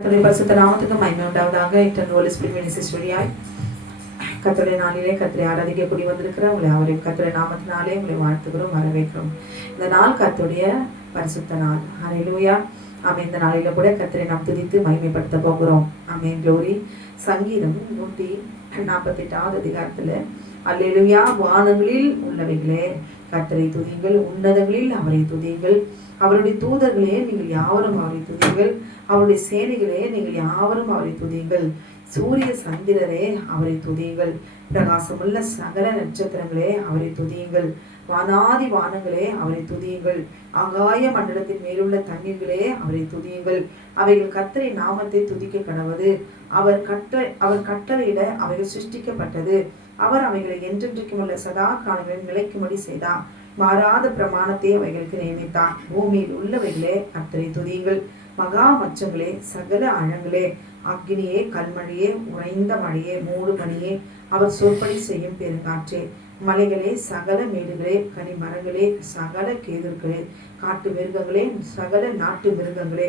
கர்த்தருடைய பரிசுத்த நாமத்துக்கு மகிமை உண்டாவதாக. இன்டர்ன் ஹோலி ஸ்பிரிட் மினிஸ்ட்ரிஸ் வழியாய் கர்த்தருடைய நாளிலே கர்த்தரை ஆராதிக்க கூடி வந்திருக்கிற உங்களை அவரின் கர்த்தருடைய நாமத்தினாலே உங்களை வாழ்த்துக்கிறோம், வரவேற்கிறோம். இந்த நாள் கர்த்தருடைய பரிசுத்த நாள். ஹல்லேலூயா. ஆமென். இந்த நாளில கூட கர்த்தரை நாம் துதித்து மகிமைப்படுத்த போகிறோம். ஆமென். க்ளோரி. சங்கீதம் 148வது அதிகாரத்துல அல்லேலூயா, வானங்களில் உள்ளவைகளே கர்த்தரை துதியுங்கள், உன்னதங்களில் அவரை துதியுங்கள், அவருடைய தூதர்களே நீங்கள் யாவரும் அவரை துதியுங்கள், அவருடைய சேனைகளே நீங்கள் யாவரும் அவரை துதியுங்கள், சூரிய சந்திரரே அவரை துதியுங்கள், பிரகாசமுள்ள சகல நட்சத்திரங்களே அவரை துதியுங்கள், வானாதி வானங்களே அவரை துதியுங்கள், ஆகாய மண்டலத்தின் மேலுள்ள தண்ணீர்களே அவரை துதியுங்கள், அவைகள் கர்த்தரை நாமத்தை துதிக்க கடவது, அவர் கட்டளையிட அவைகள் சிருஷ்டிக்கப்பட்டது, அவர் அவைகளை என்றென்றைக்கும் உள்ள சதா காலங்களில் நிலைக்கும்படி செய்தார், மாறாத பிரமாணத்தை அவைகளுக்கு நியமித்தார், பூமியில் உள்ளவைகளே கர்த்தரை துதியுங்கள், மகா மச்சங்களே சகல ஆழங்களே, அக்னியே கல்மழையே உறைந்த மழையே மூடு பனியே அவர் சொற்படி செய்யும் பெருங்காற்றே, மலைகளே சகல மேடுகளே கனி மரங்களே சகல கேதுர்களே காட்டு மிருகங்களே சகல நாட்டு மிருகங்களே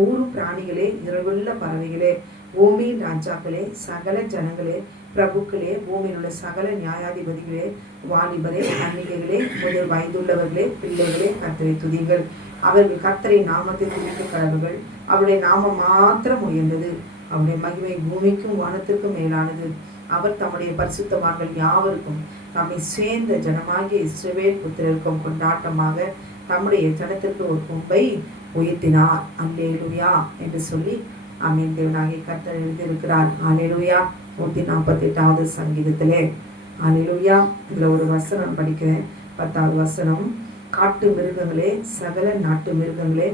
ஊரும் பிராணிகளே இரவுள்ள பறவைகளே பூமியின் ராஜாக்களே சகல ஜனங்களே பிரபுக்களே பூமியில் உள்ள சகல நியாயாதிபதிகளே வாலிபரே கன்னிகைகளே முதல் வயதுள்ளவர்களே பிள்ளைகளே கர்த்தரை துதியுங்கள், அவர்கள் கர்த்தரை நாமத்தை துதிக்க கடவுள்கள், அவருடைய நாமம் மாத்திரம் உயர்ந்தது, அவருடைய மகிமை பூமிக்கும் வானத்திற்கும் மேலானது, அவர் தம்முடைய பரிசுத்தவான்கள் யாவருக்கும் நம்மை சேர்ந்த ஜனமாகிய இஸ்ரவேல் புத்திரருக்கும் கொண்டாட்டமாக தம்முடைய ஜனத்திற்கு ஒரு கொம்பை உயர்த்தினார். அல்லேலூயா என்று சொல்லி ஆமென். தேவனாகிய கர்த்தர் எழுதியிருக்கிறார். அல்லேலூயா. 148வது சங்கீதத்திலே அல்லேலூயா. இதுல ஒரு வசனம் படிக்கிறேன், 10வது வசனம். காட்டு மிருகங்களே சகல நாட்டு மிருகங்களே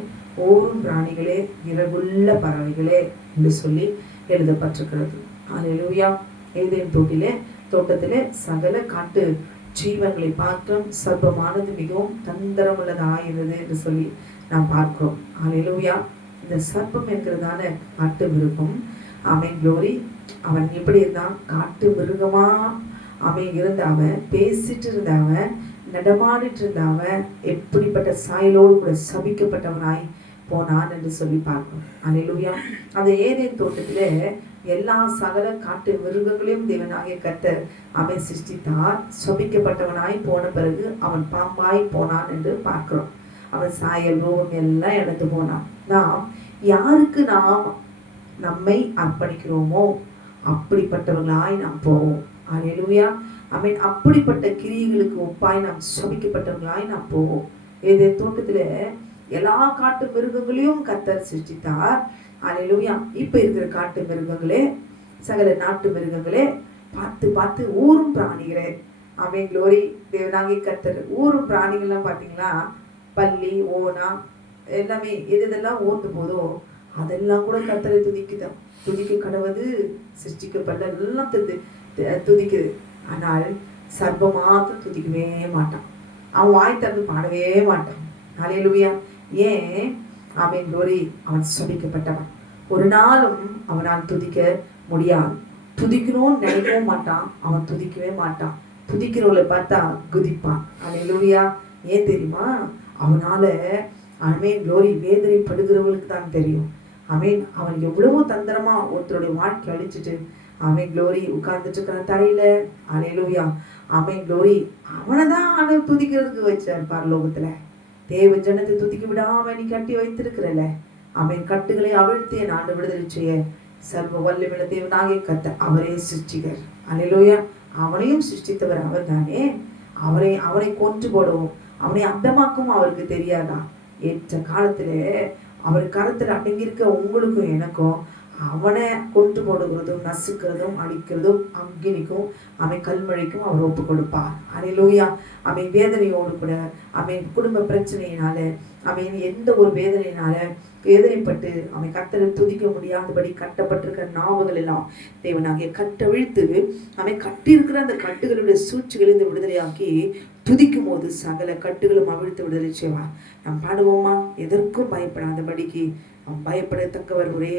ஓரும் பிராணிகளே இரவுள்ள பறவைகளே என்று சொல்லி எழுதப்பட்டிருக்கிறது. அல்லேலூயா. ஏதேன் தோட்டத்திலே சகல காட்டு ஜீவன்களை பார்க்கிறோம், சர்ப்பமானது மிகவும் தந்திரமுள்ளதாயிருந்தது என்று சொல்லி நாம் பார்க்கிறோம். அல்லேலூயா. இந்த சர்ப்பம் என்கிறதான காட்டு மிருகம், ஆமென். க்ளோரி. அவன் எப்படி இருந்தான்? காட்டு மிருகமா அவன் இருந்த அவன், பேசிட்டு இருந்தவன், நடமாடிட்டு இருந்தவன், எப்படிப்பட்ட சாயலோடு கூட சபிக்கப்பட்டவனாய் போனான் என்று சொல்லி பார்க்கணும். அல்லேலூயா. அந்த ஏதேன் தோட்டத்திலே எல்லா சகல காட்டு மிருகங்களையும் தேவனாகிய கர்த்தர் அவன் சிருஷ்டித்தார். சபிக்கப்பட்டவனாய் போன பிறகு அவன் பாம்பாய் போனான் என்று பார்க்கிறோம். அவன் சாயல் ரூபம் எல்லாம் இழந்து போனான். நாம் யாருக்கு நாம் நம்மை அர்ப்பணிக்கிறோமோ அப்படிப்பட்டவர்களாய் நாம் போவோம். அல்லேலூயா. ஆமென். அப்படிப்பட்ட கிரியைகளுக்கு ஒப்பாய் நாம் சபிக்கப்பட்டவர்களாய் நாம் போவோம். ஏதேன் தோட்டத்துல எல்லா காட்டு மிருகங்களையும் கர்த்தர் சிருஷ்டித்தார். அல்லேலூயா. இப்ப இருக்கிற காட்டு மிருகங்களே சகல நாட்டு மிருகங்களே பார்த்து பார்த்து ஊரும் பிராணிகளே, ஆமென். க்ளோரி. தேவனாகிய கர்த்தர் ஊரும் பிராணிகள்லாம் பார்த்தீங்களா, பல்லி ஓனா எல்லாமே எதெல்லாம் ஓர்ந்து போதோ அதெல்லாம் கூட கர்த்தரை துதிக்க கடவுது, சிருஷ்டிக்கப்பட்ட எல்லாம் துதிக்குது. ஆனால் சர்ப்பம் மாத்திரம் துதிக்கவே மாட்டான், அவன் வாய் திறந்து பாடவே மாட்டான். அல்லேலூயா. ஏன்? ஆமென். க்ளோரி. அவன் சபிக்கப்பட்டவன், ஒரு நாளும் அவனால் துதிக்க முடியாது. துதிக்கணும்னு நினைக்கவும் மாட்டான், அவன் துதிக்கவே மாட்டான். துதிக்கிறவங்களை பார்த்தா குதிப்பான். அல்லேலூயா. ஏன் தெரியுமா? அவனால ஆமென். க்ளோரி. வேதனைப்படுகிறவங்களுக்கு தான் தெரியும். ஆமென். அவன் எவ்வளவோ தந்திரமா ஒருத்தருடைய வாழ்க்கை அழிச்சிட்டு ஆமென். க்ளோரி உட்கார்ந்துட்டு இருக்கிற தரையில. அல்லேலூயா. ஆமென். க்ளோரி. அவனை தான் ஆண்டவர் துதிக்கிறதுக்கு வச்சார் பரலோகத்துல. தேவ ஜனத்தை துதிக்க விடாம நீ கட்டி வைத்திருக்கிறல, அவன் கட்டுகளை அவிழ்த்து என் ஆண்டு விடுதலை செய்ய சர்வ வல்லமையுள்ள தேவனாகிய கர்த்தர் அவரே சிருஷ்டிகர். அல்லேலூயா. அவனையும் சிருஷ்டித்தவர் அவர் தானே. அவனை கொன்று போடவும் அவனை அந்தமாக்கவும் அவருக்கு தெரியாதா? ஏற்ற காலத்திலே அவர் கருத்துல அடங்கியிருக்க உங்களுக்கும் எனக்கும் அவனை கொண்டு போடுகிறதும் நசுக்கிறதும் அடிக்கிறதும் அக்னிக்கும் அவன் கல்மழைக்கும் அவர் ஒப்பு கொடுப்பார். அல்லேலூயா. அவன் வேதனையோடு கூட அவன் குடும்ப பிரச்சனையினால அவன் எந்த ஒரு வேதனைப்பட்டு அவன் கர்த்தரை துதிக்க முடியாதபடி கட்டப்பட்டிருக்கிற நாவுகள் எல்லாம் தேவனாகிய கட்டவிழ்த்து அவன் கட்டியிருக்கிற அந்த கட்டுகளுடைய சூழ்ச்சிகளிலிருந்து விடுதலையாக்கி துதிக்கும் போது சகல கட்டுகளும் அவிழ்த்து விடுதலை செய்வார். நாம் பாடுவோமா? எதற்கும் பயப்படாதபடிக்கு அவன் பயப்படத்தக்கவர் ஒரே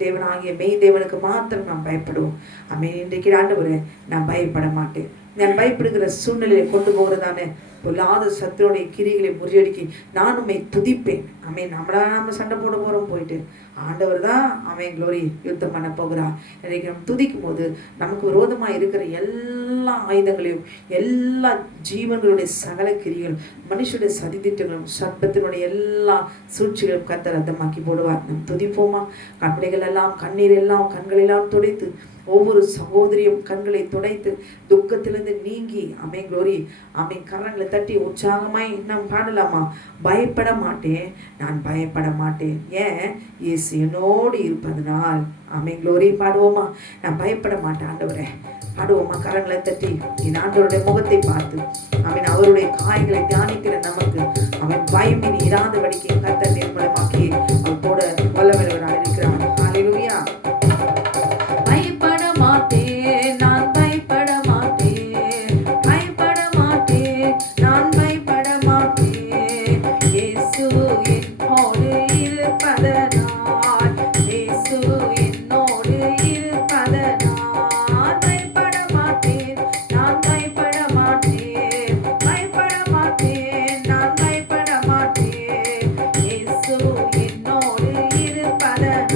தேவனாகிய மெய் தேவனுக்கு மாத்திரம் நாம் பயப்படுவோம். ஆமென். இன்றைக்கு ஆண்டவரே நான் பயப்பட மாட்டேன், நான் பயப்படுகிற சூழ்நிலையை கொண்டு போகிறதானே பொல்லாத சத்துருடைய கிரிகளை முறியடிக்கி நான் உம்மை துதிப்பேன். ஆமென். நம்ம சண்டை போட போறோம் போயிட்டு, ஆண்டவர் தான் அவன் க்ளோரி யுத்தம் பண்ண போகிறார். இன்றைக்கு நம்ம துதிக்கும் போது நமக்கு விரோதமா இருக்கிற எல்லா ஆயுதங்களையும், எல்லா ஜீவன்களுடைய சகல கிரிகளும், மனுஷனுடைய சதித்திட்டங்களும், சர்ப்பத்தினுடைய எல்லா சூழ்ச்சிகளும் கர்த்தர் ரத்தமாக்கி போடுவார். நம் துதிப்போமா? கண்ணிகள் எல்லாம், கண்ணீர் எல்லாம் கண்களெல்லாம் துடைத்து, ஒவ்வொரு சகோதரியும் கண்களை துடைத்து துக்கத்திலிருந்து நீங்கி, ஆமென் க்ளோரி, ஆமென், கரங்களை தட்டி உற்சாகமாய் நாம் பாடலாமா? பயப்பட மாட்டேன், நான் பயப்பட மாட்டேன், ஏன்? இயேசு என்னோடு இருப்பதனால். ஆமென் க்ளோரி. பாடுவோமா? நான் பயப்பட மாட்டேன் ஆண்டவரே. பாடுவோமா? கரங்களை தட்டி என் ஆண்டவருடைய முகத்தை பார்த்து, அவன் அவருடைய காயங்களை தியானிக்கிற நமக்கு அவன் பயமின் இராதபடிக்கு கர்த்தர் நிர்மலமாக்கி அவன் கூட வல்லவராக இருக்கிறான். ஹல்லேலூயா. என்னோடு இருப்பதனால்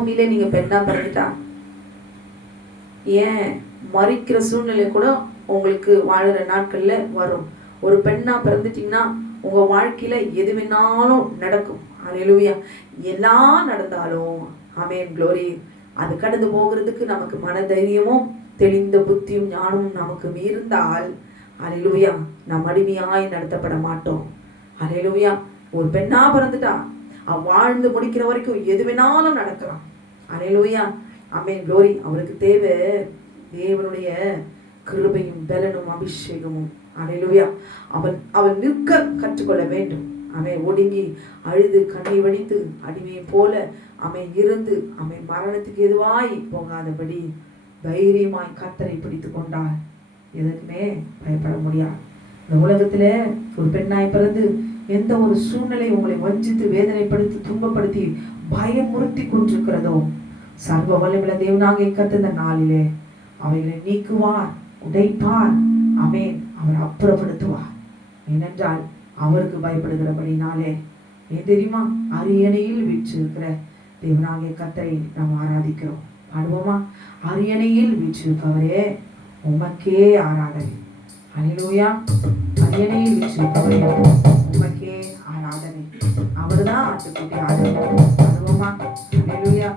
பூமியிலே நீங்க பெண்ணா பிறந்துட்டா ஏன் மறிக்கிற சூழ்நிலை கூட உங்களுக்கு வாழுற நாட்கள்ல வரும். ஒரு பெண்ணா பிறந்துட்டீங்கன்னா உங்க வாழ்க்கையில எது வேணாலும் நடக்கும். அல்லேலூயா. எல்லாம் நடந்தாலும் ஆமென் க்ளோரி, அது கடந்து போகிறதுக்கு நமக்கு மன தைரியமும் தெளிந்த புத்தியும் ஞானமும் நமக்கு இருந்தால் அல்லேலூயா நாம் அடிமையாய் நடத்தப்பட மாட்டோம். அல்லேலூயா. ஒரு பெண்ணா பிறந்துட்டா அவ வாழ்ந்து முடிக்கிற வரைக்கும் எது வேணாலும் நடக்கலாம். அல்லேலூயா. ஆமென் க்ளோரி. அவளுக்கு தேவை தேவனுடைய கிருபையும் பலனும் அபிஷேகமும். அல்லேலூயா. அவள் நிற்க கற்றுக்கொள்ள வேண்டும். அவன் ஒடுங்கி அழுது கண்ணீர் வடித்து அடிமையை போல அவன் இருந்து அவன் மரணத்துக்கு எதுவாய் போகாதபடி தைரியமாய் கர்த்தரை பிடித்து கொண்டாள். எதுக்குமே பயப்பட முடியாது. இந்த உலகத்துல ஒரு பெண்ணாய் பிறந்து எந்த ஒரு சூழ்நிலை உங்களை வஞ்சித்து வேதனைப்படுத்தி துன்பப்படுத்தி பயமுறுத்தி கொண்டிருக்கிறதோ சர்வ வல்லமையுள்ள தேவனாகிய கர்த்தர் இந்த நாளிலே அவைகளை நீக்குவார், உடைப்பார். ஆமென். அவர் அப்புறப்படுத்துவார். ஏனென்றால் அவருக்கு பயப்படுகிறபடினாலே. ஏன் தெரியுமா? அரியணையில் வீற்றிருக்கிற தேவனாகிய கர்த்தரை நாம் ஆராதிக்கிறோம். பாடுவோமா? அரியணையில் வீற்றிருப்பவரே உமக்கே ஆராதனை. அல்லேலூயா. அரியணையில் வீற்றிருப்பவரே உமக்கே ஆராதனை. அவர்தான் ஆட்டுக்குட்டி ஆராதனை. பாடுவோமா? அல்லேலூயா.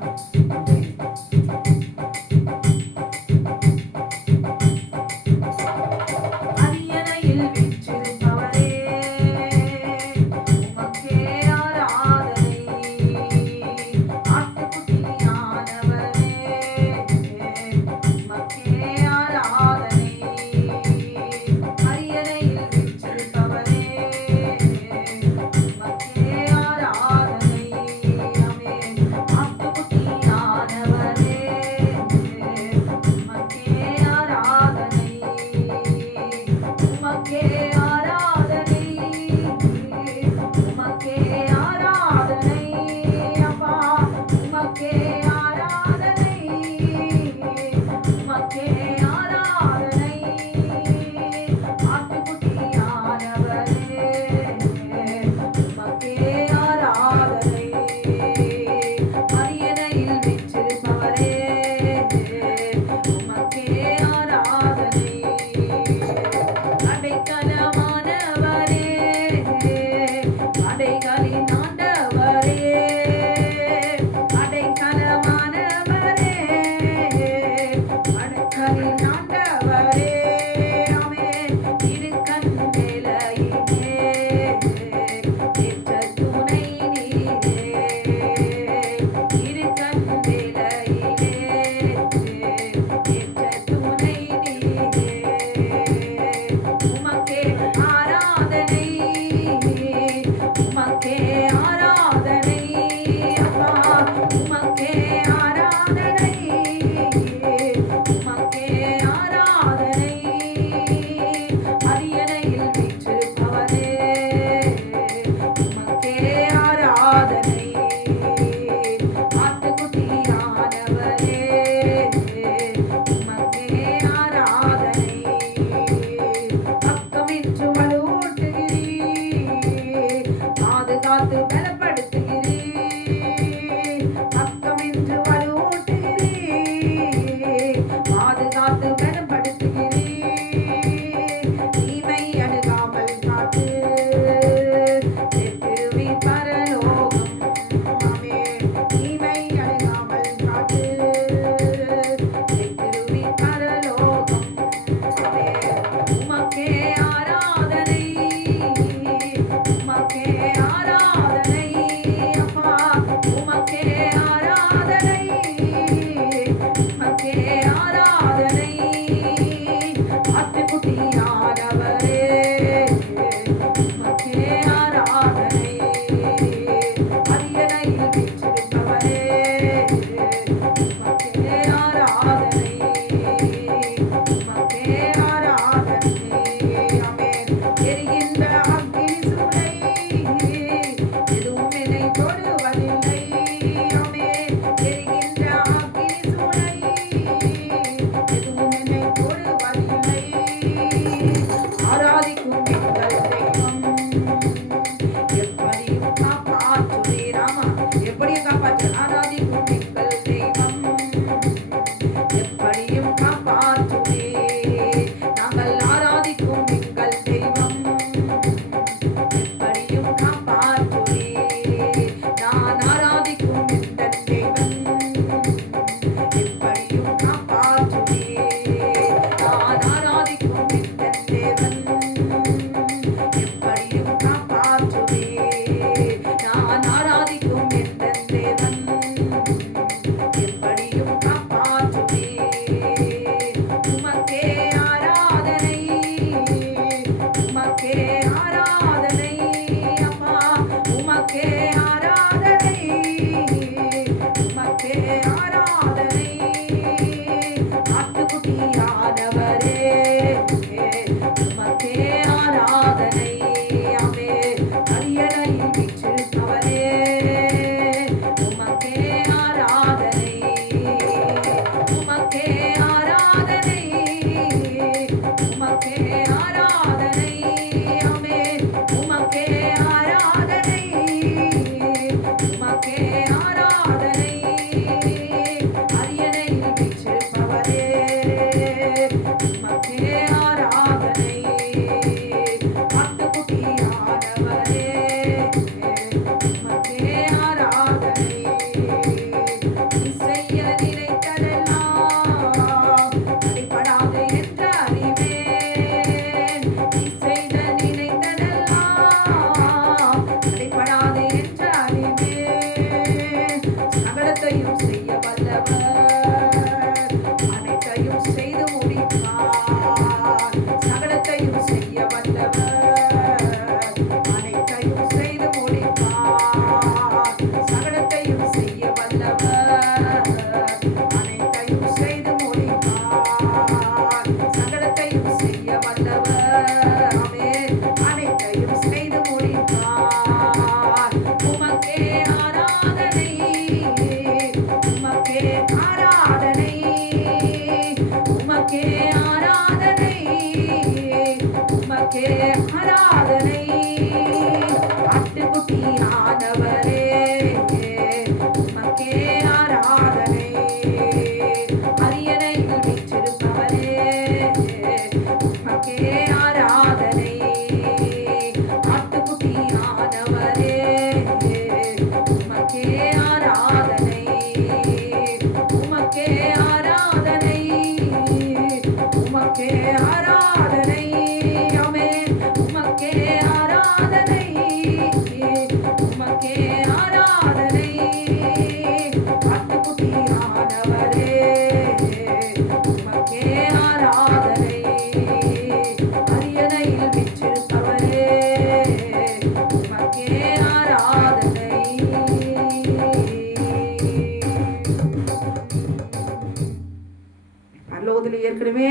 பரலோகத்தில் ஏற்கனவே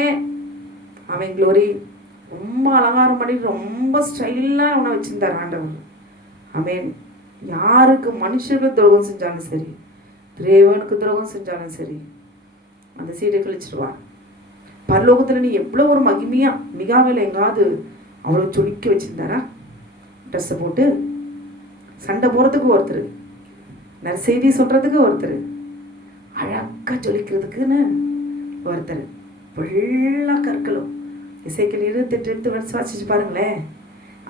அவன் க்ளோரி ரொம்ப அலங்காரம் பண்ணி ரொம்ப ஸ்டைலாக அவனை வச்சுருந்தார் ஆண்டவர். அவன் யாருக்கு மனுஷருக்கு துரோகம் செஞ்சாலும் சரி, தேவனுக்கு துரோகம் செஞ்சாலும் சரி, அந்த சீடை கழிச்சிடுவான். பரலோகத்தில் நீ எவ்வளோ ஒரு மகிமையா மிகாவில் எங்காவது அவ்வளோ சுளிக்க வச்சுருந்தாரா? ட்ரெஸ்ஸை போட்டு சண்டை போகிறதுக்கு ஒருத்தர், நற்செய்தி சொல்கிறதுக்கு ஒருத்தர், அழகாக ஜொலிக்கிறதுக்குன்னு ஒருத்தர், ஃபுல்லாக கற்களும். இசைக்கில் 28 வருஷம் வாசிச்சு பாருங்களேன்.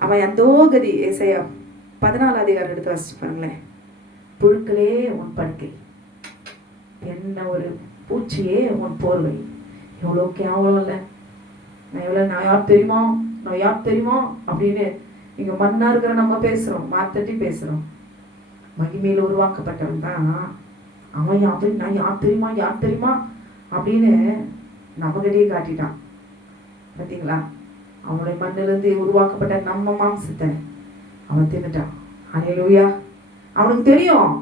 அவன் அந்தோ கதி இசையா 14 அதிகாரம் எடுத்து வாசிச்சு பாருங்களேன். புழுக்களே உன் படுக்கை, என்ன ஒரு பூச்சியே உன் போர்வை. எவ்வளோ கேவலம் இல்லை. நான் யார் தெரியுமா, நான் யார் தெரியுமா அப்படின்னு இங்கே மண்ணா இருக்கிற நம்ம பேசுகிறோம், மாத்தட்டி பேசுகிறோம். மகிமையில் உருவாக்கப்பட்டவன் தான் அவன். அவன் நான் யார் தெரியுமா, யார் தெரியுமா அப்படின்னு நம்மகிட்டயே காட்டிட்டான். பார்த்தீங்களா? அவனுடைய மண்ணிலிருந்து உருவாக்கப்பட்ட நம்ம மாம்சத்தை அவன் தின்னுட்டான். ஹல்லேலூயா. அவனுக்கு தெரியும்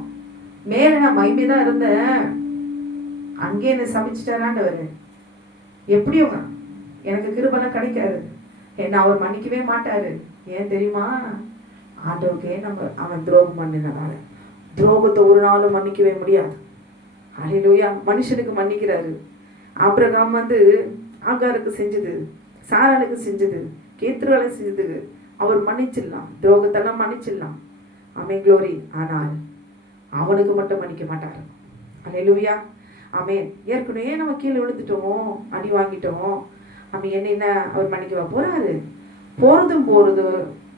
மேலே நான் மகிமை தான் இருந்தேன், அங்கே என்ன சமைச்சிட்டாராண்டவர். எப்படியும் எனக்கு கிருபெல்லாம் கிடைக்காது, என்ன அவர் மன்னிக்கவே மாட்டாரு. ஏன் தெரியுமா? ஆண்டவருக்கே அவன் துரோகம் பண்ணினதால. துரோகத்தை ஒரு நாளும் மன்னிக்கவே முடியாது. ஹல்லேலூயா. மனுஷனுக்கு மன்னிக்கிறாரு. ஆபிரகாம் ஆகாருக்கு செஞ்சது, சாராளுக்கு செஞ்சது, கேத்ருவாலை செஞ்சது அவர் மன்னிச்சிடலாம், துரோகத்தெல்லாம் மன்னிச்சிடலாம். ஆமென், க்ளோரி. ஆனால் அவனுக்கு மட்டும் மன்னிக்க மாட்டார். ஹல்லேலூயா. ஆமென். ஏற்கனவே நம்ம கீழே விழுந்துட்டோம், அடி வாங்கிட்டோம். அவன் என்ன அவர் மன்னிக்கவா போறாரு? போறது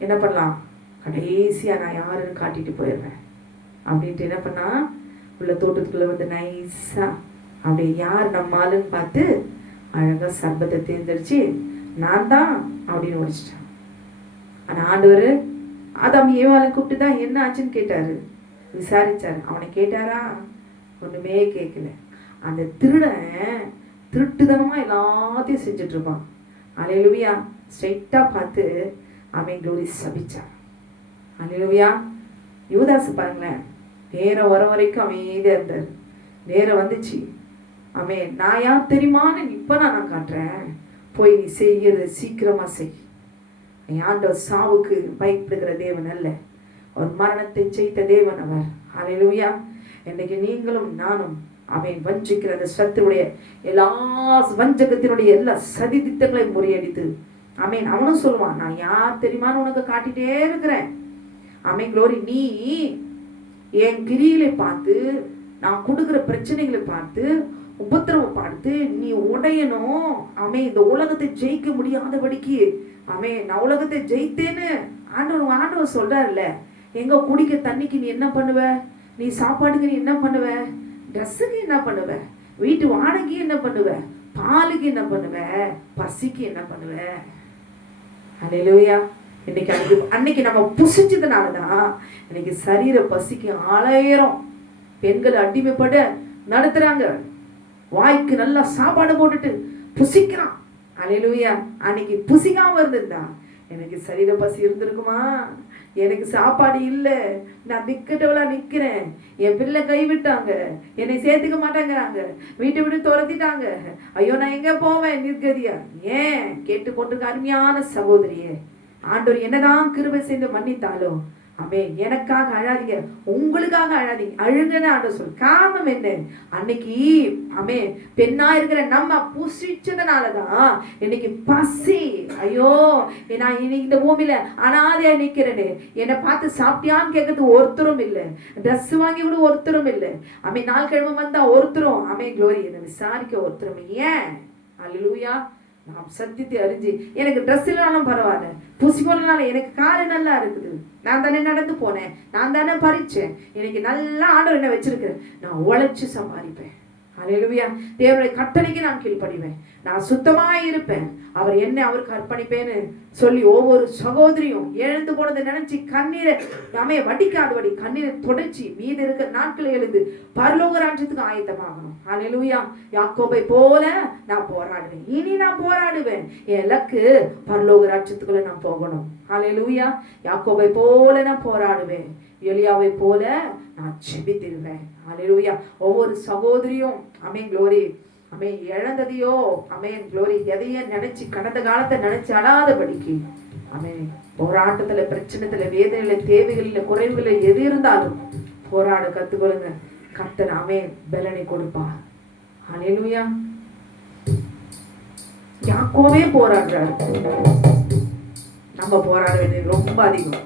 என்ன பண்ணலாம்? கடைசியா நான் யாருன்னு காட்டிட்டு போயிடுறேன் அப்படின்ட்டு என்ன பண்ணா, உள்ள தோட்டத்துக்குள்ள நைஸா அப்படி யார் நம்ம ஆளுன்னு பார்த்து அழகா சர்பத்தை தேர்ந்தெடுத்து நான் தான் அப்படின்னு முடிச்சிட்டான். ஆனால் ஆண்டவர் ஆதாம் ஏவாளை கூப்பிட்டு தான் என்ன ஆச்சுன்னு கேட்டாரு, விசாரிச்சாரு. அவனை கேட்டாரா? ஒண்ணுமே கேட்கல. அந்த திருடன் திருட்டுத்தனமா எல்லாத்தையும் செஞ்சுட்டு இருப்பான். ஹல்லேலூயா. ஸ்ட்ரைட்டா பார்த்து அவன் க்ளோரி சபிச்சான். ஹல்லேலூயா. யூதாஸ் பாருங்களேன், நேரம் வர வரைக்கும் அமைதியா இருந்தார். நேரம் வந்துச்சு, அவன் நான் யார் தெரியுமான்னு இப்போ நான் காட்டுறேன், போய் நீ செய்யறது சீக்கிரமா செய். ஆண்டவர் சாவுக்கு பயப்படுகிற தேவன் அல்ல, ஒரு மரணத்தை செய்த தேவன் அவர். ஹல்லேலூயா. இன்னைக்கு நீங்களும் நானும் அவன் வஞ்சிக்கிற அந்த சத்துடைய எல்லா வஞ்சகத்தினுடைய எல்லா சதி திட்டங்களையும் முறியடித்து அவன் அவனும் சொல்லுவான், நான் யார் தெரியுமான்னு உனக்கு காட்டிட்டே இருக்கிறேன். அவன் க்ளோரி, நீ என் கிரியிலை பார்த்து, நான் கொடுக்குற பிரச்சனைகளை பார்த்து, உபத்திரவம் பார்த்து நீ உடையணும். அவன் இந்த உலகத்தை ஜெயிக்க முடியாதபடிக்கு அவன் நான் உலகத்தை ஜெயித்தேன்னு ஆண்டவர் சொல்றாருல்ல. எங்க குடிக்க தண்ணிக்கு நீ என்ன பண்ணுவ, நீ சாப்பாட்டுக்கு நீ என்ன பண்ணுவ, ட்ரெஸ்ஸுக்கு என்ன பண்ணுவ, வீட்டு வாடகைக்கு என்ன பண்ணுவ, பாலுக்கு என்ன பண்ணுவ, பசிக்கு என்ன பண்ணுவ. ஹல்லேலூயா. அன்னைக்கு நம்ம புசிச்சதுனாலதான் இன்னைக்கு சரீர பசிக்கு 1000 பெண்கள் அடிமைப்பட நடத்துறாங்க. வாய்க்கு நல்லா சாப்பாடு போட்டுட்டு புசிக்கிறான். ஹல்லேலூயா. அன்னைக்கு புசிக்காம இருந்திருந்தா எனக்கு சரீர பசி இருந்திருக்குமா? எனக்கு சாப்பாடு இல்லை, நான் திக்கட்டவளா நிக்கிறேன், என் பிள்ளை கைவிட்டாங்க, என்னை சேர்த்துக்க மாட்டேங்கிறாங்க, வீட்டை விட்டு துரத்திட்டாங்க, ஐயோ நான் எங்க போவேன் நிர்கதியா. ஏன் கேட்டுக்கொண்டிருக்க அருமையான சகோதரியே, ஆண்டவர் என்னதான் கிருபை செய்து மன்னித்தாலும் ஆமென், எனக்காக அழாதீங்க, உங்களுக்காக அழாதீங்க, அழுங்கன்னு ஆண்டவர் சொல். காரணம் என்ன? அன்னைக்கு ஆமென் பெண்ணா இருக்கிற நம்ம புசிச்சதுனாலதான் இன்னைக்கு பசி. ஐயோ நான் இன்னைக்கு இந்த பூமியில அனாதையா நிக்கிறேன்னு என்னை பார்த்து சாப்பிட்டியான்னு கேட்கறது ஒருத்தரும் இல்லை, ட்ரெஸ் வாங்கி விட ஒருத்தரும் இல்லை, ஆமென் நாள் கிழமை வந்தா ஒருத்தரும் ஆமென் க்ளோரி என்னை விசாரிக்க ஒருத்தரும். ஏன்? அல்லேலூயா. நான் சத்தியத்தை அறிஞ்சு எனக்கு ட்ரெஸ் இல்லைனாலும் பரவாயில்ல, புசிக்கொள்ளனால எனக்கு காலை நல்லா இருக்குது, நான் தானே நடந்து போனேன், நான் தானே பறிச்சேன், எனக்கு நல்லா ஆண்டவர் என்ன வச்சிருக்கிறேன், நான் உழைச்சு சம்பாதிப்பேன். ஹல்லேலூயா. தேவனுடைய கட்டளைக்கு நான் கீழ்ப்படிவேன், நான் சுத்தமாக இருப்பேன், அவர் என்ன அவருக்கு அர்ப்பணிப்பேன்னு சொல்லி ஒவ்வொரு சகோதரியும் எழுந்து போனதை நினைச்சு கண்ணீரை நாமே வடிக்காதபடி கண்ணீரை தொடச்சி மீது இருக்கிற நாட்களை எழுந்து பரலோக ராஜ்யத்துக்கு ஆயத்தமாகணும். ஹல்லேலூயா. யாக்கோபை போல நான் போராடுவேன், இனி நான் போராடுவேன், என் இலக்கு பரலோக ராஜ்யத்துக்குள்ள நான் போகணும். ஹல்லேலூயா. யாக்கோபை போல நான் போராடுவேன், எலியாவை போல நான் ஜெபித்திருவேன். ஹல்லேலூயா. ஒவ்வொரு சகோதரியும் ஆமென் க்ளோரி அமேன். இழந்ததையோ அமேன் க்ளோரி எதையும் நினைச்சு கடந்த காலத்தை நினைச்சு அழாதபடிக்கு அமேன். போராட்டத்துல, பிரச்சனைத்துல, வேதனையில, தேவைகளில, குறைவுகளை எது இருந்தாலும் போராட கத்துக்கொள்ளுங்க. கர்த்தர் அமேன் பலனை கொடுப்பா. ஹல்லேலூயா. யாக்கோவே போராடுறாரு. நம்ம போராட வேண்டியது ரொம்ப அதிகம்.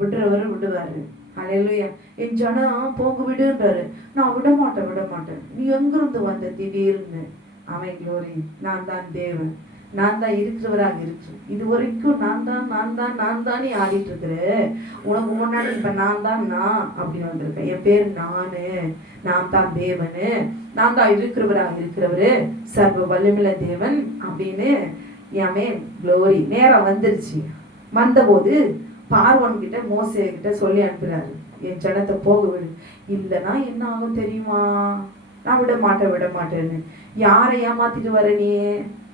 விடுறவரு விடுவாரு. ஹல்லேலூயா. என் ஜனம் போக விடுன்றாரு. நான் விட மாட்டேன். நீ எங்கிருந்து வந்த திடீர்னு? அவன் க்ளோரி, நான் தான் தேவன். நான் தான் இருக்கிறவராக இருக்கு. இது வரைக்கும் நான் தான் நீ ஆடிட்டு இருக்கிற. உனக்கு முன்னாடி இப்ப நான் தான் நான் அப்படின்னு வந்திருக்கேன். என் பேர் நான் தான் தேவனு, நான் தான் இருக்கிறவராக இருக்கிறவரு, சர்வ வல்லமையுள்ள தேவன் அப்படின்னு யாமே க்ளோரி. நேரம் வந்துருச்சு. வந்தபோது பார்வோன் கிட்ட மோசே கிட்ட சொல்லி அனுப்புறாரு, என் ஜனத்தை போக விடு. இல்லைன்னா என்ன ஆகும் தெரியுமா? நான் விட மாட்டேன்னு. யாரை ஏமாத்திட்டு வர நீ?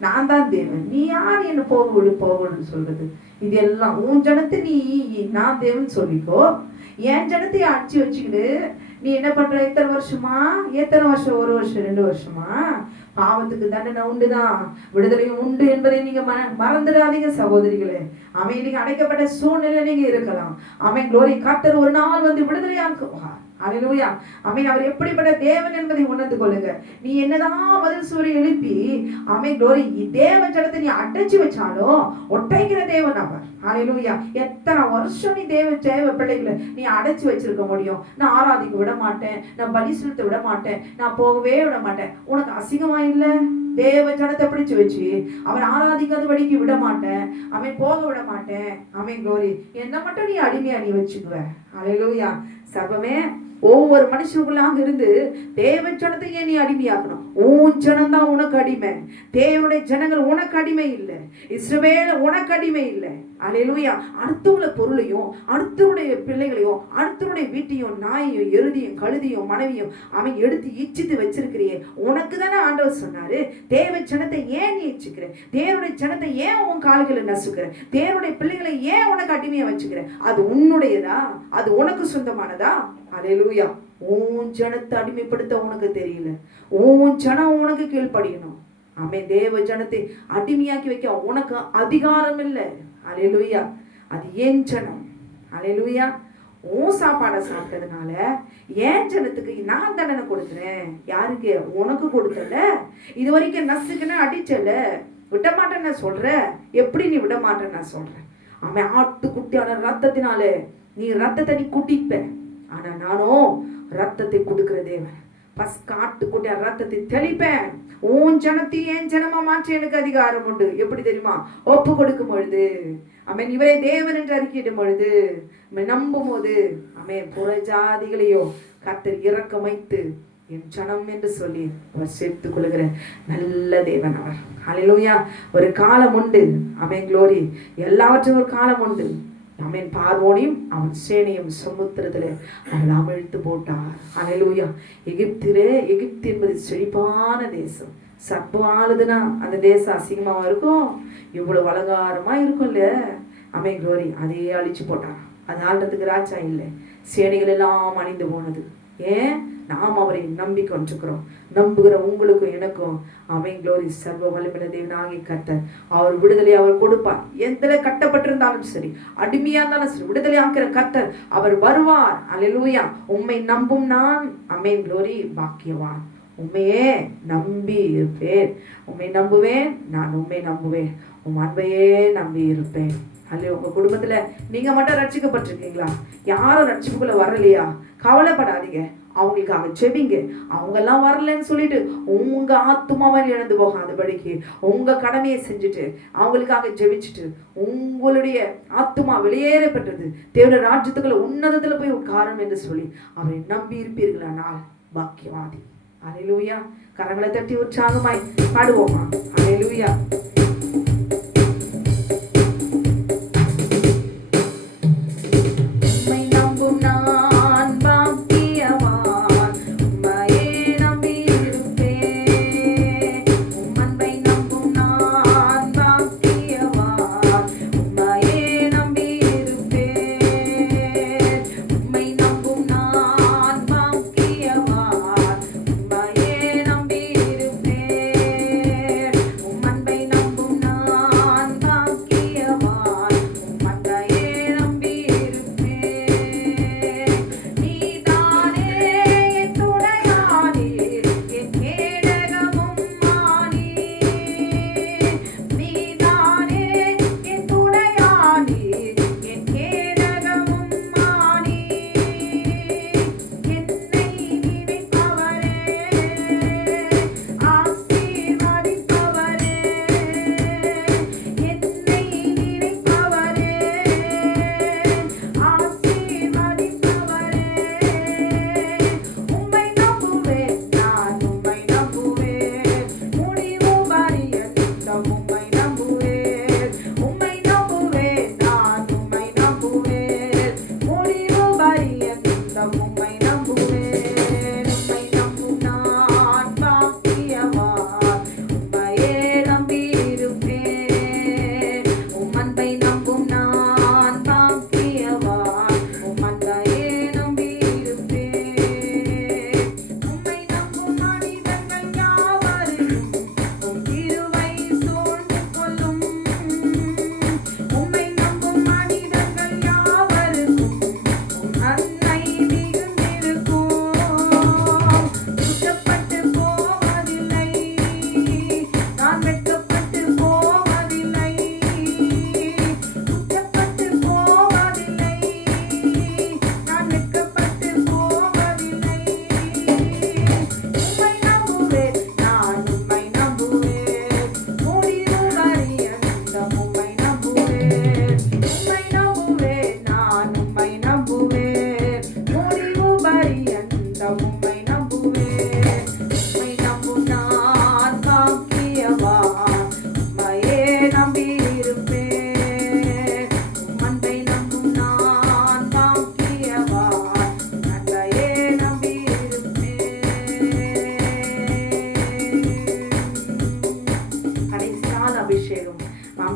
நான் தான் தேவன், நீ யார் என்ன போக விடுன்னு சொல்றது? இது எல்லாம் உன் ஜனத்தை நீ நான் தேவன் சொல்லிக்கோ, என் ஜனத்தை அடிச்சு வச்சுக்கிட்டு நீ என்ன பண்ற? எத்தனை வருஷம்? 1 வருஷம் 2 வருஷமா? பாவத்துக்கு தண்டனை உண்டுதான், விடுதலையும் உண்டு என்பதை நீங்க மறந்துடாதீங்க சகோதரிகளே. அவன் நீங்க அடைக்கப்பட்ட சூழ்நிலை நீங்க இருக்கலாம். அவன் க்ளோரி கர்த்தர் ஒரு நாள் வந்து விடுதலையாக்குவார். அல்லேலூயா. ஆமென். அவர் எப்படிப்பட்ட தேவன் என்பதை உணர்ந்து கொள்ளுங்க. நீ என்னதான் பதில் சூரிய எழுப்பி ஆமென் க்ளோரி தேவ ஜனத்தை நீ அடைச்சு வச்சாலும் ஒட்டைக்கிற தேவன் அவர். அல்லேலூயா. எத்தனை வருஷம் நீ தேவ பிள்ளைகளை நீ அடைச்சு வச்சிருக்க முடியும்? நான் ஆராதிக்க விட மாட்டேன், நான் பலி செலுத்த விட மாட்டேன், நான் போகவே விட மாட்டேன். உனக்கு அசிங்கமா இல்ல? தேவ ஜனத்தை பிடிச்சு வச்சு அவன் ஆராதிக்காதபடிக்கு விட மாட்டேன், அவன் போக விட மாட்டேன். அவன் க்ளோரி என்ன மட்டும் நீ அடிமையா நீ வச்சுக்குவ. அல்லேலூயா. சர்வமே ஒவ்வொரு மனுஷனுக்குள்ளாக இருந்து தேவ ஜனத்தை ஏன் நீ அடிமையாக்கணும்? உன் ஜனம் தான் உனக்கு அடிமை. தேவனுடைய ஜனங்கள் உனக்கு அடிமை இல்லை. இஸ்ரவேல் உனக்கு அடிமை இல்லை. அல்லேலூயா. அடுத்தவங்கள பொருளையும் அடுத்தவனுடைய பிள்ளைகளையும் அடுத்தவனுடைய வீட்டையும் நாயையும் எருதியும் கழுதியும் மனைவியும் அவன் எடுத்து இச்சித்து வச்சிருக்கிறியே, உனக்கு தானே ஆண்டவர் சொன்னாரு. தேவ ஜனத்தை ஏன் நீ இச்சிக்கிற? தேவனுடைய ஜனத்தை ஏன் உன் கால்களை நசுக்கிற? தேவனுடைய பிள்ளைகளை ஏன் உனக்கு அடிமையா வச்சுக்கிற? அது உன்னுடையதா? அது உனக்கு சொந்தமானதா? அல்லேலூயா. உன் ஜனத்தை அடிமைப்படுத்த உனக்கு தெரியல. உன் ஜனம் உனக்கு கீழ்ப்படியணும். ஆமென். தேவ ஜனத்தை அடிமையாக்கி வைக்க உனக்கு அதிகாரம் இல்லை. அல்லேலூயா. அது ஏன் ஜனம். அல்லேலூயா. உன் சாப்பாடை சாப்பிட்டதுனால ஏன் ஜனத்துக்கு நான் தண்டனை கொடுக்குறேன். யாருக்கு? உனக்கு கொடுத்தல. இது வரைக்கும் நசுக்குன்னு அடிச்சல, விட மாட்டேன்னு சொல்ற. எப்படி நீ விட மாட்டேன்னு நான் சொல்றேன்? அவன் ஆட்டுக்குட்டியான ரத்தத்தினால நீ ரத்தத்தை நீ குடிப்ப. ஆனா நானும் ரத்தத்தை கொடுக்கிற தேவன். காட்டுக்குட்டியா ரத்தத்தை தெளிப்பேன். உன் ஜனத்தை என் ஜனமா மாற்ற எனக்கு அதிகாரம் உண்டு. எப்படி தெரியுமா? ஒப்பு கொடுக்கும் பொழுது, அவன் இவரே தேவன் என்று அறிக்கையிடும் பொழுது, நம்பும் போது, அவன் புற ஜாதிகளையோ கர்த்தர் இரக்கம் வைத்து என் ஜனம் என்று சொல்லி அவர் சேர்த்துக் கொள்கிற நல்ல தேவன் அவர். அல்லேலூயா. ஒரு காலம் உண்டு. அவன் க்ளோரி எல்லாவற்றும் ஒரு காலம் உண்டு. அவன் பார்வோனையும் அவன் சேனையும் சமுத்திரத்துல அவள் அமிழ்த்து போட்டார். அல்லேலூயா. எகிப்து என்பது செழிப்பான தேசம். சர்ப்பம் ஆளுதுன்னா அந்த தேசம் அசிங்கமாவா இருக்கும்? இவ்வளவு அலங்காரமா இருக்கும் இல்ல? அவன் க்ளோரி அதையே அழிச்சு போட்டான். அது ஆள்றதுக்கு ராஜா இல்லை. சேனைகள் எல்லாம் அணிந்து போனது. ஏன்? நாம் அவரை நம்பி கொண்டிருக்கிறோம். நம்புகிற உங்களுக்கும் எனக்கும் அவன் க்ளோரி சர்வ வல்லமையுள்ள தேவனாகிய கர்த்தர் அவர் விடுதலை அவர் கொடுப்பார். எந்த கட்டப்பட்டிருந்தாலும் சரி, அடிமையா இருந்தாலும் சரி, விடுதலை ஆக்கிற கர்த்தர் அவர் வருவார். அல்லேலூயா. உம்மை நம்பும் நான் அவன் க்ளோரி பாக்கியவான். உண்மையே நம்பி இருப்பேன். உண்மை நம்புவேன். நான் உண்மை நம்புவேன். உன் அன்பையே நம்பி இருப்பேன். அல்ல உங்க குடும்பத்துல நீங்க மட்டும் ரட்சிக்கப்பட்டிருக்கீங்களா? யாரும் ரட்சிப்புக்குள்ள வரலையா? கவலைப்படாதீங்க. அவங்களுக்காக செபிங்க. அவங்க எல்லாம் வரலன்னு சொல்லிட்டு உங்க ஆத்துமாவை இழந்து போகாதபடிக்கு உங்க கடமையை செஞ்சுட்டு அவங்களுக்காக ஜெபிச்சுட்டு உங்களுடைய ஆத்துமா வெளியேறப்பட்டது தேவனுடைய ராஜ்யத்துக்குள்ள உன்னதத்துல போய் உட்காரும் என்று சொல்லி அவரை நம்பி இருப்பீர்களானால் பாக்கியவாதி. அல்லேலூயா. கரங்களை தட்டி உற்சாகமாய் பாடுவோமா? அல்லேலூயா. உம்மை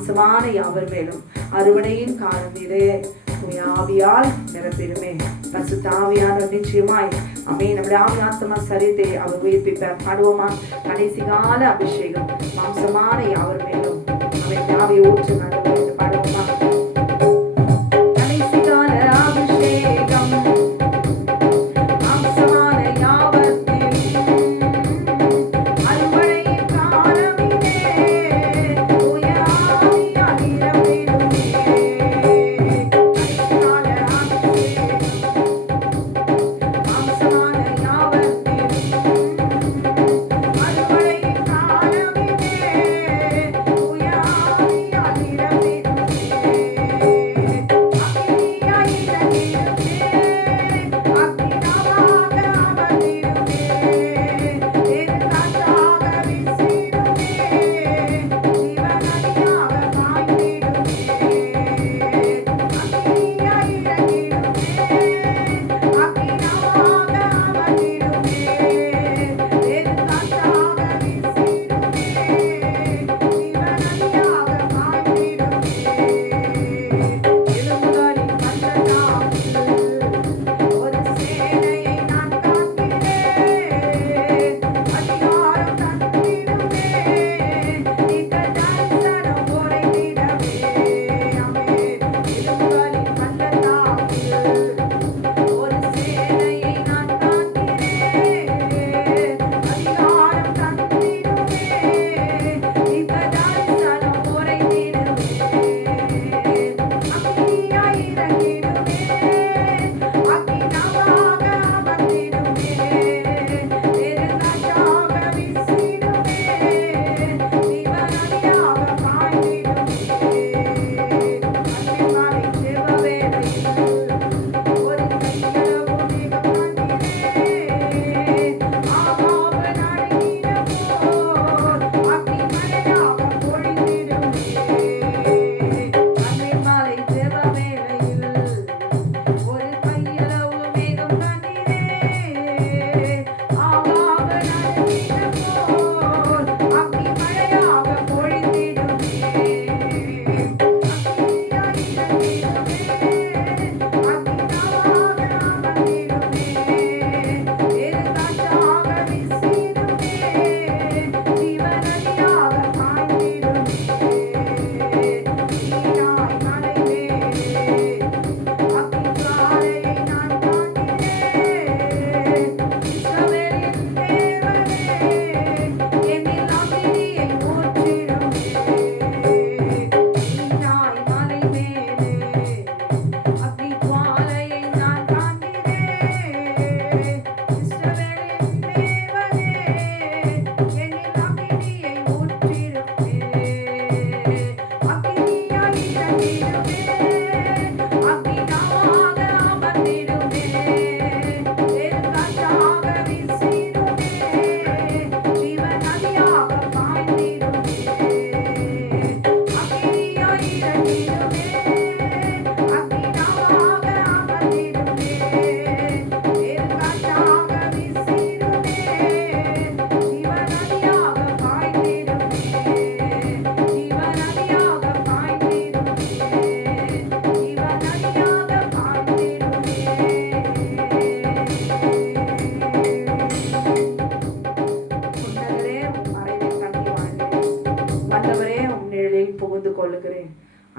மாம்சமான யாவர் மேலும் அறுவடையின் காலம் இதே ஆவியால் நிரப்பிடுமே. பரிசுத்த ஆவியானவர் நிச்சயமாய் நம்முடைய ஆவி ஆத்மா சரீரத்தை அவர் உயிர்ப்பிப்பார். பாடுவோமா? கடைசி கால அபிஷேகம் மாம்சமான யாவர் மேலும் ஆவியை ஊற்றுங்க. பாடுவோமா? கடைசி கால அபிஷேகம் மாம்சமான யாவர் அறுவடையின் காலமிலே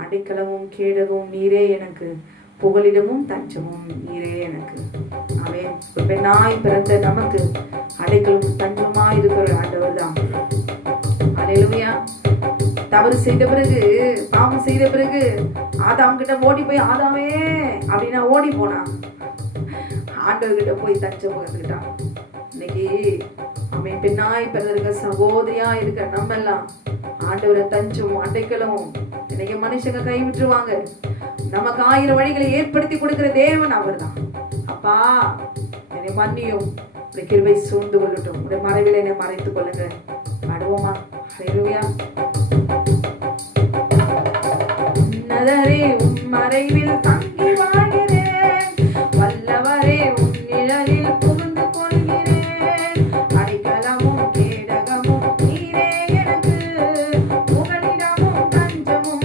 அடைக்கலமும் கேடவும் நீரே எனக்கு, புகலிடமும் தஞ்சமும் நீரே எனக்கு. அவன் பெண்ணாய் பிறந்த நமக்கு அடைக்கலமும் தஞ்சமாய் இருக்கிற ஆண்டவர் தான். அல்லேலூயா. தவறு செய்த பிறகு, பாவம் செய்த பிறகு ஆதாம் கிட்ட ஓடி போய் ஆதாமே அப்படின்னா ஓடி போனான். ஆண்டவர்கிட்ட போய் தஞ்சம் புகழ்ந்துட்டான். இன்னைக்கு அவன் பெண்ணாய் பிறந்திருக்க சகோதரியா இருக்க நம்ம எல்லாம் ஆண்டவரை தஞ்சம் அடைக்கலமும். இன்னைக்கு மனுஷங்க கை விட்டுருவாங்க. நமக்கு 1000 வழிகளை ஏற்படுத்தி கொடுக்கிற தேவன் அவர் தான். அப்பா என்னை மன்னியும், உடைய கிருபை சூழ்ந்து கொள்ளட்டும், உடைய மறைவில் என்னை மறைத்துக் கொள்ளுங்க. பாடுவோமா? ஹல்லேலூயா. உன்னதரே உம் மறைவில் தங்கி வாழ்கிறேன், வல்லவரே உன் நிழலில் புகுந்து கொள்கிறேன். அடைக்கலமும் கேடகமும் நீரே எனக்கு, புகலிடமும் தஞ்சமும்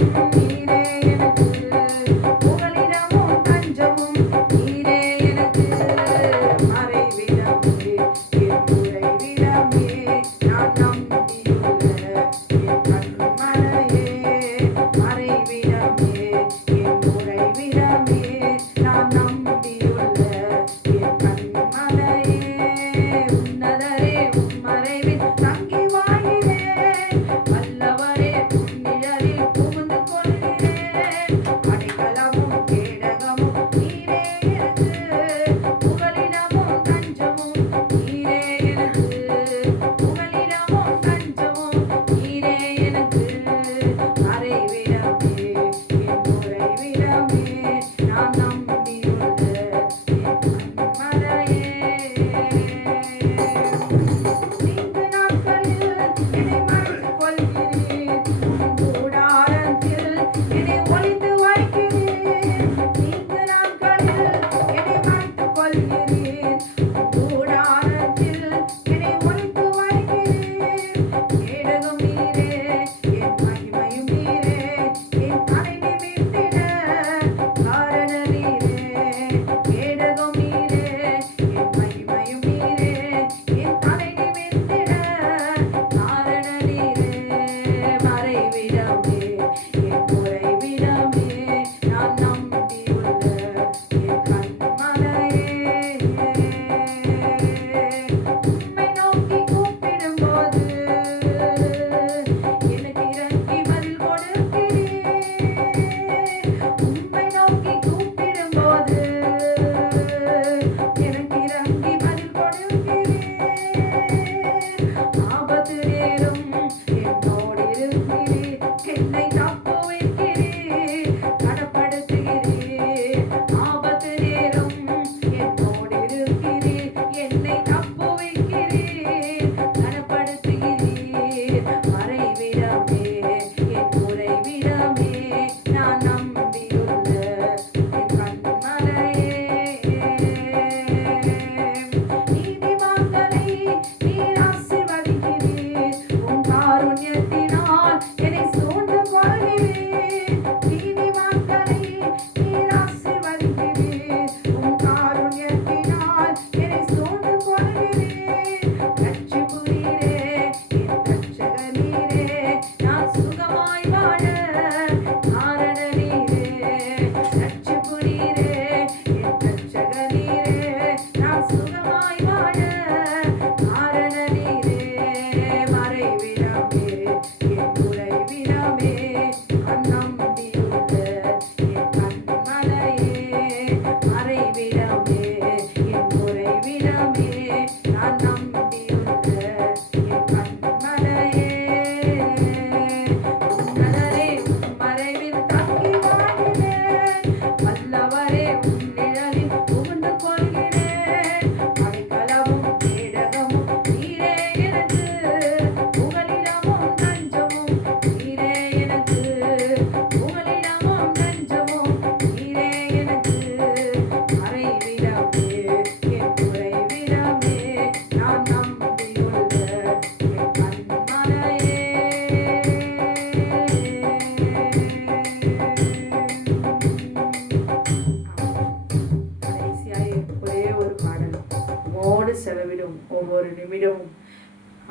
நிமிடமும்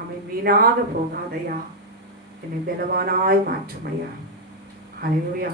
அவன் வீணாக போகாதையா, என்னை பலவானாய் மாற்றும் ஐயா. ஹல்லேலூயா.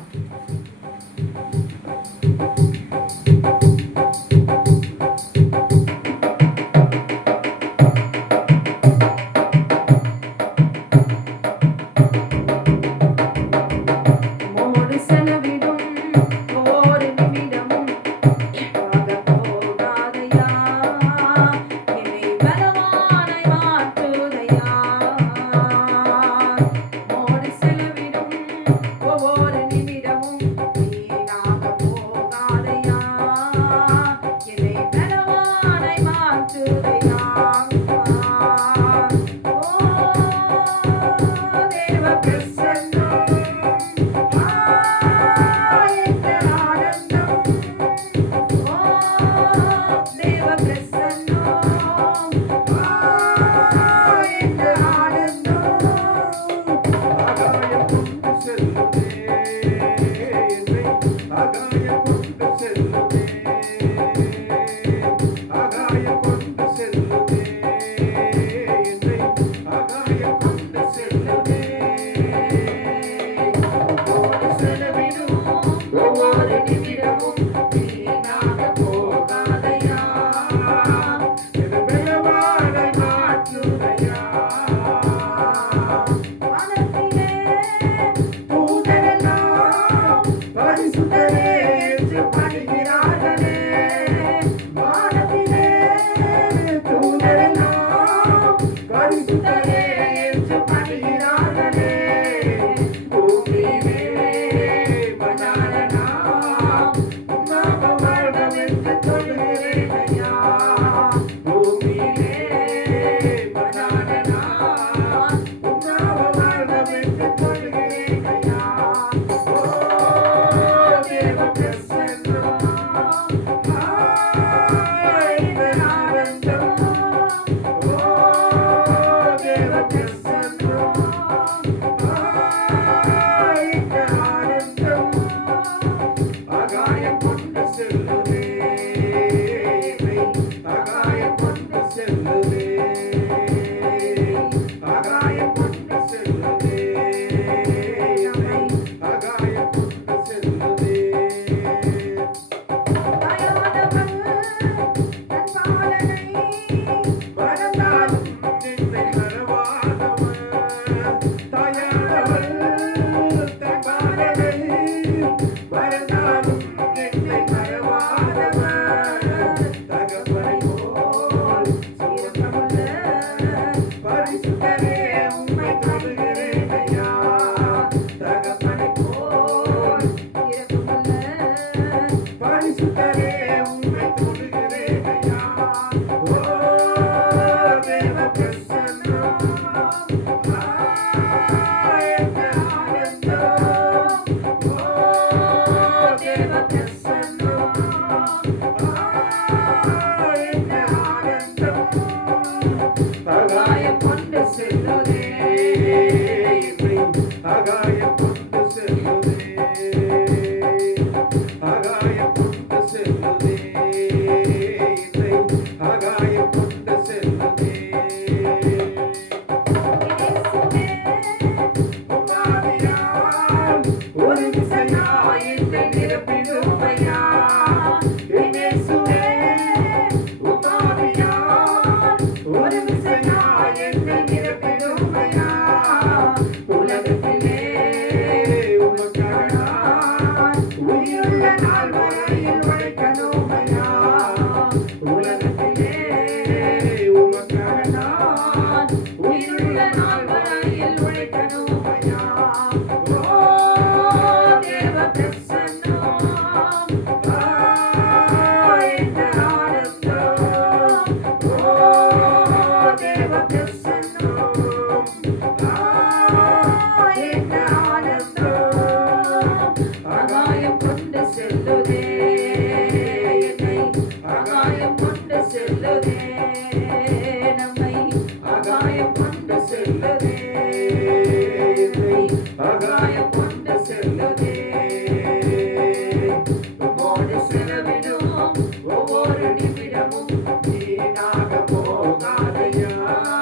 ஒவ்வொரு நிமிடமும் வீணாக போகாதையா.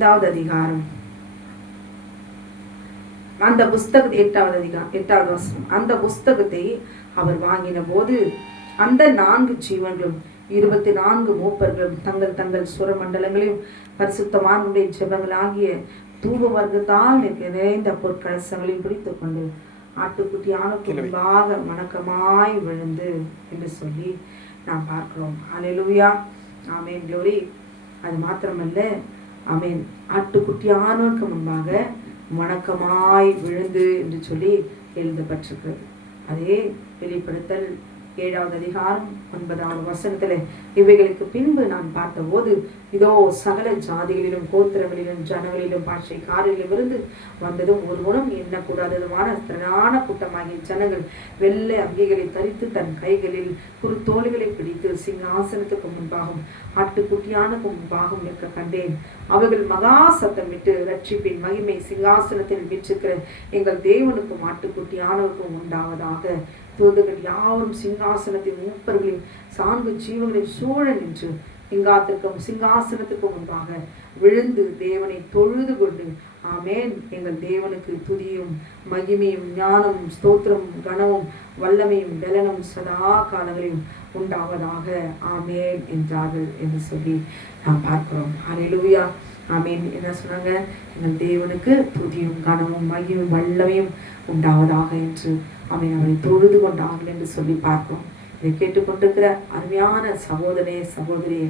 5வது அதிகாரம் அந்த புஸ்தகத்தை 8வது வசனம். அந்த புஸ்தகத்தை அவர் வாங்கின போது அந்த 4 ஜீவன்களும் 24 மூப்பர்களும் தங்கள் தங்கள் சுரமண்டலங்களையும் பரிசுத்தவான்களுடைய ஜெபங்களாகிய தூப வர்க்கத்தால் நிறைந்த பொற்கலசங்களையும் பிடித்துக் கொண்டு ஆட்டுக்குட்டியானுக்கு முன்பாக வணக்கமாய் விழுந்து என்று சொல்லி நாம் பார்க்கிறோம். அல்லேலூயா, ஆமென், க்ளோரி. அது மாத்திரமல்ல, ஆமென், ஆட்டுக்குட்டியானுக்கு முன்பாக வணக்கமாய் விழுந்து என்று சொல்லி எழுதப்பட்டிருக்கிறது. அதே வெளிப்படுத்தல் 7வது அதிகாரம் 9வது வசனத்துல, இவைகளுக்கு பின்பு நான் பார்த்தபோது இதோ சகல ஜாதிகளிலும் கோத்திரங்களிலும் ஜனங்களிலும் பாஷைக்காரிலும் இருந்து வந்ததும் ஒருவனும் எண்ணக்கூடாததுமான திரளான கூட்டமாகிய ஜனங்கள் வெள்ளை அங்கிகளை தரித்து தன் கைகளில் குறுத்தோள்களை பிடித்து சிங்காசனத்துக்கு முன்பாகவும் ஆட்டுக்குட்டியானுக்கு முன்பாகவும் நிற்க கண்டேன். அவர்கள் மகா சத்தம் விட்டு, ரட்சிப்பின் மகிமை சிங்காசனத்தில் வீற்றிருக்கிற எங்கள் தேவனுக்கும் ஆட்டுக்குட்டியானவருக்கும் உண்டாவதாக. தூதர்கள் யாவரும் சிங்காசனத்தின் மூப்பர்களையும் 4 ஜீவங்களையும் சூழ நின்று சிங்காசனத்துக்கு முன்பாக விழுந்து தேவனை தொழுது கொண்டு, ஆமேன், எங்கள் தேவனுக்கு துதியும் மகிமையும் ஞானமும் ஸ்தோத்திரமும் கனமும் வல்லமையும் பலனும் சதா காலங்களையும் உண்டாவதாக, ஆமேன் என்றார்கள் என்று சொல்லி நாம் பார்க்கிறோம். அல்லேலூயா, ஆமேன். என்ன சொன்னாங்க? எங்கள் தேவனுக்கு துதியும் கனமும் மகிமையும் வல்லமையும் உண்டாவதாக என்று ஆமேன் அவரை தொழுது கொண்டார்கள் என்று சொல்லி பார்க்கிறோம். இதை கேட்டுக்கொண்டிருக்கிற அருமையான சகோதரனே சகோதரியே,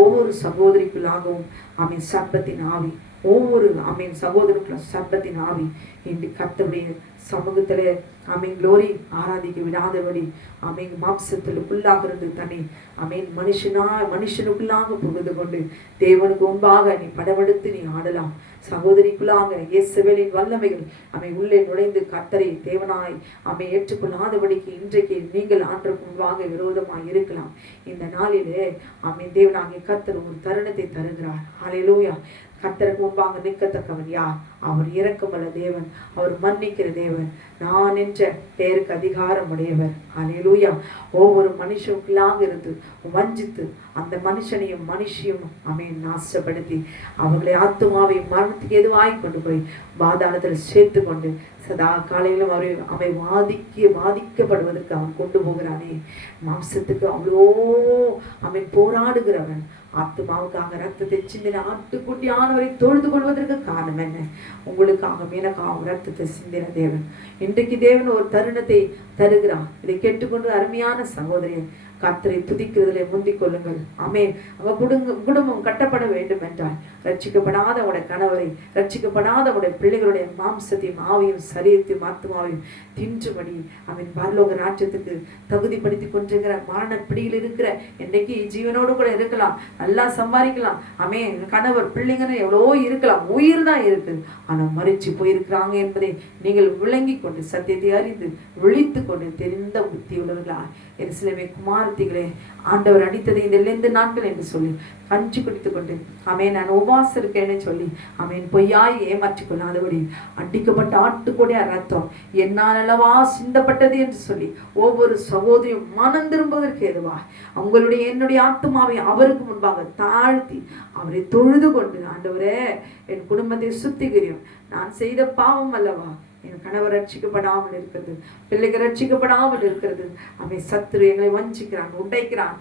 ஒவ்வொரு சகோதரிக்குள்ளாகவும் ஆமீன் சர்ப்பத்தின் ஆவி, ஒவ்வொரு ஆமீன் சகோதரனுக்குள்ள சர்ப்பத்தின் ஆவி இன்று கர்த்தருடைய சமூகத்திலே ஆமீன் க்ளோரி ஆராதிக்க விடாதபடி ஆமீன் மாம்சத்திற்குள்ளாக இருந்து தன்னை ஆமீன் மனுஷனுக்குள்ளாக புகுந்து கொண்டு தேவனுக்கு முன்பாக நீ படமெடுத்து நீ ஆடலாம். சகோதரிக்குள்ளாக இயேசுவின் வல்லமைகள் அவை உள்ளே நுழைந்து கர்த்தரை தேவனாய் அவை ஏற்றுக்கொள்ளாதபடிக்கு இன்றைக்கு நீங்கள் ஆண்டருக்கு முன்பாக விரோதமாய் இருக்கலாம். இந்த நாளிலே ஆமீன் தேவனாகிய கர்த்தர் ஒரு தருணத்தை தருகிறார். ஹல்லேலூயா. கர்த்தருக்கு முன்பாக நிற்கத்தக்கவன் யார்? அவர் இரக்கமுள்ள தேவன், அவர் மன்னிக்கிற தேவன், நான் என்ற பெயருக்கு அதிகாரம் உடையவர். ஹல்லேலூயா. ஒவ்வொரு மனுஷனுக்குள்ளாக இருந்து வஞ்சித்து அந்த மனுஷனையும் மனுஷியும் ஆமென் நாசப்படுத்தி அவர்களை ஆத்துமாவை மரணத்துக்கு எதுவாய் கொண்டு போய் பாதாளத்தில் சேர்த்து கொண்டு சதா காலையிலும் அவை வாதிக்கப்படுவதற்கு அவன் கொண்டு போகிறானே. மாம்சத்துக்கு அவ்வளோ அவன் போராடுகிறவன். ஆத்துமாவுக்காக ரத்தத்தை சிந்தின ஆட்டுக்குட்டியானவரை தொழுது கொள்வதற்கு காரணம் என்ன? உங்களுக்காக எனக்காக ரத்தத்தை சிந்தின தேவன். இன்றைக்கு தேவன் ஒரு தருணத்தை தருகிறான். இதை கேட்டுக்கொண்டு அருமையான சகோதரியன், கர்த்தரை துதிக்கிறதிலே முந்திக் கொள்ளுங்கள். ஆமென். அவ குடும்பம் கட்டப்பட வேண்டும் என்றால் ரட்சிக்கப்படாத உடைய கணவரை, ரட்சிக்கப்படாத உடைய பிள்ளைகளுடைய மாம்சத்தையும் ஆவியும் சரீரத்தையும் ஆத்மாவையும் தின்றுபடி அவன் பரலோக ராஜ்யத்துக்கு தகுதிப்படுத்தி கொண்டிருக்கிற மரண பிடியில் இருக்கிற இன்றைக்கு ஜீவனோடு கூட இருக்கலாம், நல்லா சம்பாதிக்கலாம், ஆமென், கணவர் பிள்ளைங்கன்னு எவ்வளோ இருக்கலாம், உயிர் தான் இருக்குது, ஆனால் மறிச்சு போயிருக்கிறாங்க என்பதை நீங்கள் விளங்கி கொண்டு சத்தியத்தை அறிந்து விழித்து கொண்டு தெரிந்த புத்தி உள்ளவர்களா எருசலேமே குமாரத்திகளே, ஆண்டவர் அடித்ததை இந்த நாட்கள் என்று சொல்லி கஞ்சி குடித்துக் கொண்டு ஆமென் நான் உபவாசம் இருக்கேன்னு சொல்லி ஆமென் பொய்யாய் ஏமாற்றிக் கொள்ளாதபடி அடிக்கப்பட்ட ஆட்டுக்கூடிய ரத்தம் என்னால் அல்லவா சிந்தப்பட்டது என்று சொல்லி ஒவ்வொரு சகோதரியும் மனம் திரும்புவதற்கு எதுவா அவங்களுடைய என்னுடைய ஆத்துமாவை அவருக்கு முன்பாக தாழ்த்தி அவரை தொழுது கொண்டு, ஆண்டவரே என் குடும்பத்தை சுத்திகரியும், நான் செய்த பாவம் அல்லவா, என் கணவர் ரட்சிக்கப்படாமல் இருக்கிறது, பிள்ளைகள் ரட்சிக்கப்படாமல் இருக்கிறது, அவன் சத்துரு எங்களை வஞ்சிக்கிறான், உடைக்கிறான்,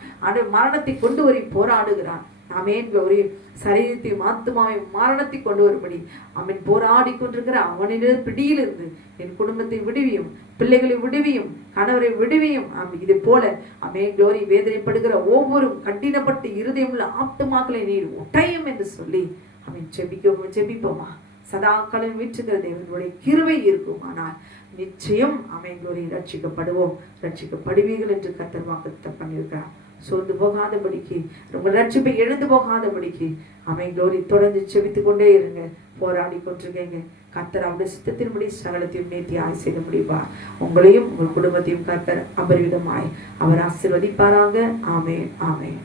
மரணத்தை கொண்டு வரி போராடுகிறான். ஆமென். ஒரு சரீரத்தையும் ஆத்துமாவையும் மரணத்தை கொண்டு வரும்படி அவன் போராடி கொண்டிருக்கிற அவனிடம் பிடியிலிருந்து என் குடும்பத்தை விடுவியும், பிள்ளைகளை விடுவியும், கணவரை விடுவியும். இதை போல ஆமென் க்ளோரி வேதனைப்படுகிற ஒவ்வொரு கடினப்பட்டு இருதயமுள்ள ஆத்துமாக்களை நீர் உடையும் என்று சொல்லி அவன் ஜெபிப்போமா? சதா காலம் வீற்றுகிற தேவனுடைய கிருபை இருக்கும். ஆனால் நிச்சயம் அமைந்தோரை ரட்சிக்கப்படுவோம், ரட்சிக்கப்படுவீர்கள் என்று கர்த்தர் வாக்குத்தத்தம் பண்ணியிருக்கிறார். சோர்ந்து போகாதபடிக்கு, உங்கள் ரட்சிப்பை எழுந்து போகாதபடிக்கு அமைந்தோரை தொடர்ந்து செபித்து கொண்டே இருங்க, போராடி கொண்டிருக்கீங்க. கர்த்தர் அவருடைய சித்தத்தின்படி சகலத்தையும் நேர்த்தியாய் செய்ய முடிவார். உங்களையும் உங்கள் குடும்பத்தையும் கர்த்தர் அபரிவிதமாய் அவர் ஆசீர்வதிப்பாராக. ஆமென், ஆமென்.